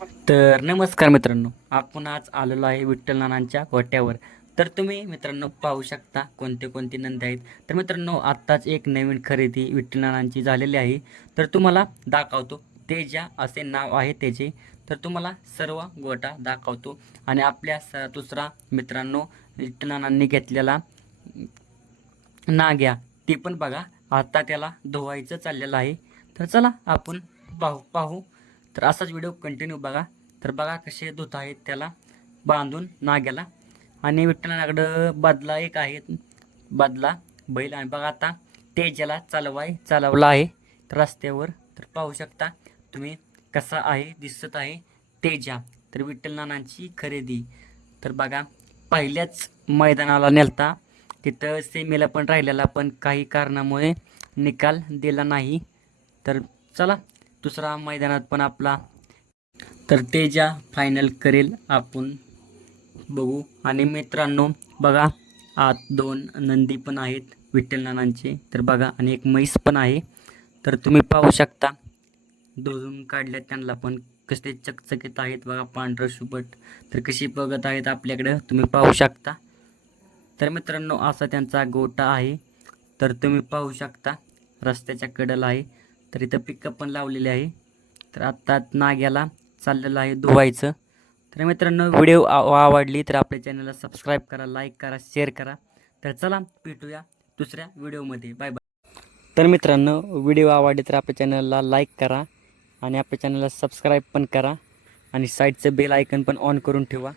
तर नमस्कार मित्रांनो आपण आज आलेलो आहे विठ्ठल नानांच्या गोट्यावर. तर तुम्ही मित्रांनो पाहू शकता कोणते कोणते नंदी आहेत. तर मित्रांनो आत्ताच एक नवीन खरेदी विठ्ठल नानांची झालेली आहे. तर तुम्हाला दाखवतो तेजा असे नाव आहे त्याचे तर तुम्हाला सर्व गोटा दाखवतो. आणि आपल्या स दुसरा मित्रांनो विठ्ठल नानांनी घेतलेला नाग्या ती पण बघा आता त्याला धुवायचं चाललेलं आहे. तर चला आपण पाहू पाहू. तर असाच व्हिडिओ कंटिन्यू बघा. तर बघा कसे धुत आहेत त्याला बांधून नाग्याला. आणि विठ्ठलाकडं बदला एक आहे बदला बैल. आणि बघा आता तेजाला चालवाय चालवला आहे. तर रस्त्यावर तर पाहू शकता तुम्ही कसा आहे दिसत आहे तेजा. तर विठ्ठल नानांची खरेदी. तर बघा पहिल्याच मैदानाला नेलता. तिथं सेमीला पण राहिलेला पण काही कारणामुळे निकाल दिला नाही. तर चला दुसरा मैदानात पण आपला. तर ते ज्या फायनल करेल आपण बघू. आणि मित्रांनो बघा आत दोन नंदी पण आहेत विठ्ठल नानांचे. तर बघा आणि एक म्हैस पण आहे. तर तुम्ही पाहू शकता दोन काढल्यात त्यांना पण. कसे चकचकीत आहेत बघा पांढरं सुबट तर कशी बघत आहेत आपल्याकडं तुम्ही पाहू शकता. तर मित्रांनो असा त्यांचा गोटा आहे. तर तुम्ही पाहू शकता रस्त्याच्या कडेला आहे. तर इथं पिकअप पण लावलेले आहे. तर आत्ता नाग्याला चाललेलं आहे धुवायचं. तर मित्रांनो व्हिडिओ आव- आवडली तर आपल्या चॅनलला सबस्क्राईब करा लाईक करा शेअर करा. तर चला भेटूया दुसऱ्या व्हिडिओमध्ये बाय बाय तर मित्रांनो व्हिडिओ आवडले तर आपल्या चॅनलला लाईक करा आणि आपल्या चॅनलला सबस्क्राईब पण करा आणि साईडचं बेल आयकन पण ऑन करून ठेवा.